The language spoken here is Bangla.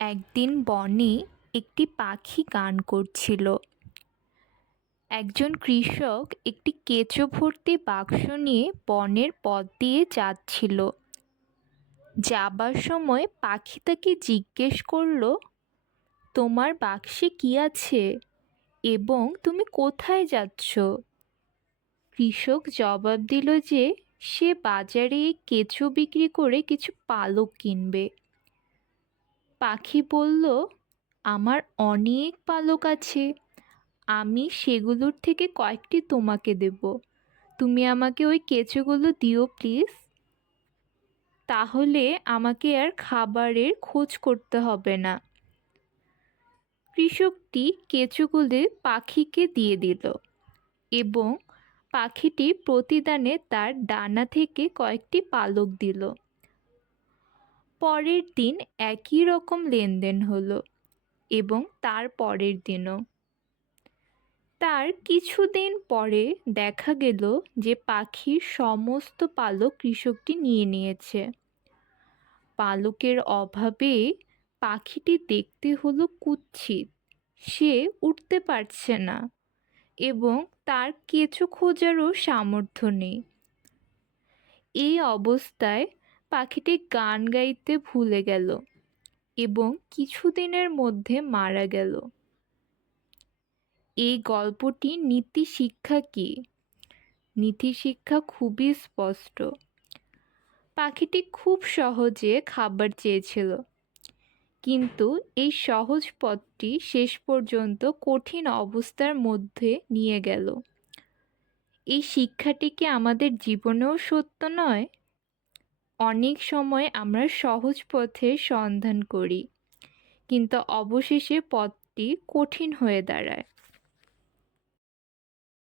একদিন বনে একটি পাখি গান করছিল। একজন কৃষক একটি কেঁচো ভর্তি বাক্স নিয়ে বনের পথ দিয়ে যাচ্ছিল। যাবার সময় পাখি তাকে জিজ্ঞেস করলো, তোমার বাক্সে কি আছে এবং তুমি কোথায় যাচ্ছ? কৃষক জবাব দিল যে সে বাজারে এই কেঁচো বিক্রি করে কিছু পালক কিনবে। পাখি বলল, আমার অনেক পালক আছে, আমি সেগুলোর থেকে কয়েকটি তোমাকে দেব, তুমি আমাকে ওই কেঁচোগুলো দিও প্লিজ। তাহলে আমাকে আর খাবারের খোঁজ করতে হবে না। কৃষকটি কেঁচোগুলি পাখিকে দিয়ে দিল এবং পাখিটি প্রতিদানে তার ডানা থেকে কয়েকটি পালক দিল। পরের দিন একই রকম লেনদেন হলো এবং তার পরের দিনও। তার কিছুদিন পরে দেখা গেল যে পাখির সমস্ত পালক কৃষকটি নিয়ে নিয়েছে। পালকের অভাবে পাখিটি দেখতে হলো কুৎসিত, সে উঠতে পারছে না এবং তার কেঁচো খোঁজারও সামর্থ্য নেই। এই অবস্থায় পাখিটি গান গাইতে ভুলে গেল এবং কিছুদিনের মধ্যে মারা গেল। এই গল্পটির নীতি শিক্ষা কী? নীতি শিক্ষা খুবই স্পষ্ট। পাখিটি খুব সহজে খাবার চেয়েছিল, কিন্তু এই সহজ পথটি শেষ পর্যন্ত কঠিন অবস্থার মধ্যে নিয়ে গেল। এই শিক্ষাটি কি আমাদের জীবনেও সত্য নয়? অনেক সময় আমরা সহজ পথের সন্ধান করি, কিন্তু অবশেষে পথটি কঠিন হয়ে দাঁড়ায়।